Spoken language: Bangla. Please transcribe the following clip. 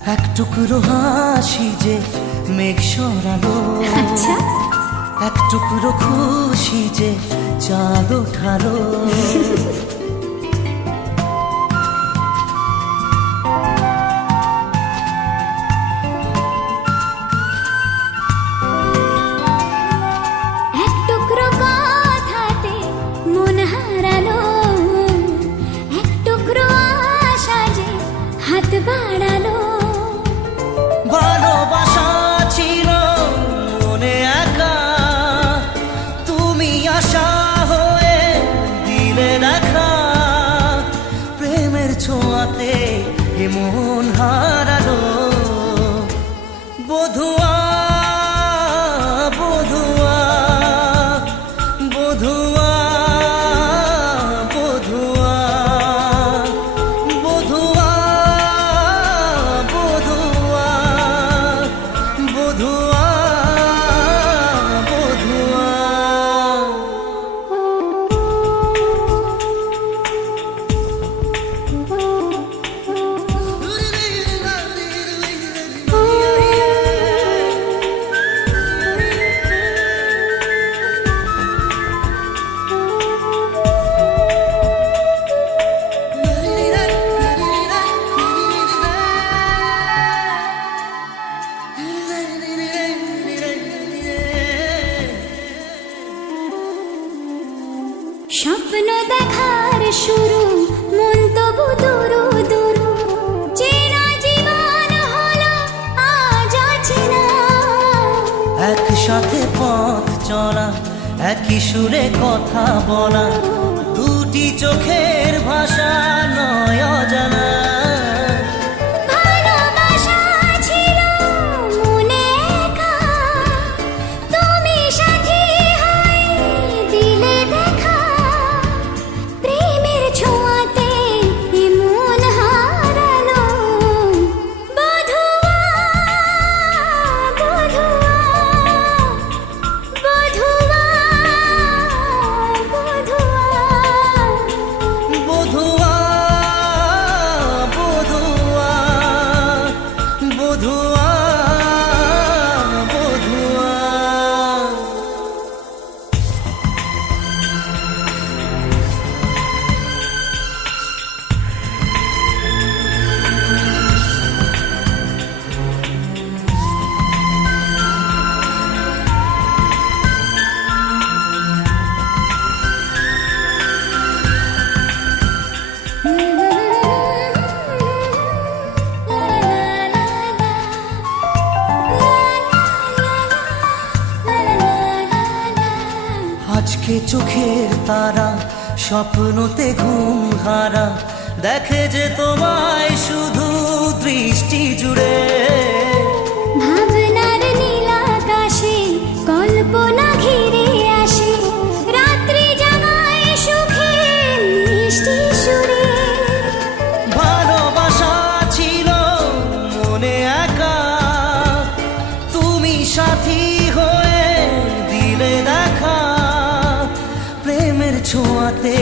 এক টুকরো হাসি যে মেঘ সরালো, আচ্ছা এক টুকরো খুশি যে চাঁদ ওঠালো। এক টুকরো কথাতে মন হারালো, এক টুকরো আশা যে হাত বাড়ালো। ভালোবাসা ছিল মনে একা, তুমি আশা হয়ে দিলে দেখা। প্রেমের ছোঁয়াতে এ মন হারালো। বধুয়া বধুয়া বধুয়া বধুয়া বধুয়া বধুয়া বধুয়া বধুয়া। স্বপ্ন দেখার শুরু, মন তবু দুরু দুরু, চেনা জীবন হলো আজ অচেনা। একসাথে পথ চলা, একই সুরে কথা বলা, দুটি চোখের ভাষা নয় অজানা। ভালোবাসা ছিল মনে একা, তুমি সাথী হয়ে দিলে দেখা। প্রেমের ছোঁয়াতে এ মন হারালো। বধুয়া বধুয়া বধুয়া বধুয়া। বধুয়া বধুয়া বধুয়া বধুয়া। আজকে চোখের তারা স্বপ্নতে ঘুম হারা, দেখে যে তোমায় শুধু দৃষ্টি জুড়ে। ভাবনার নীল আকাশে কল্পনা ঘিরে আসে, রাত্রি জাগায় সুখে মিষ্টি সুরে। ভালোবাসা ছিল মনে একা, তুমি সাথী হয়ে দিলে দেখা। প্রেমের ছোঁয়াতে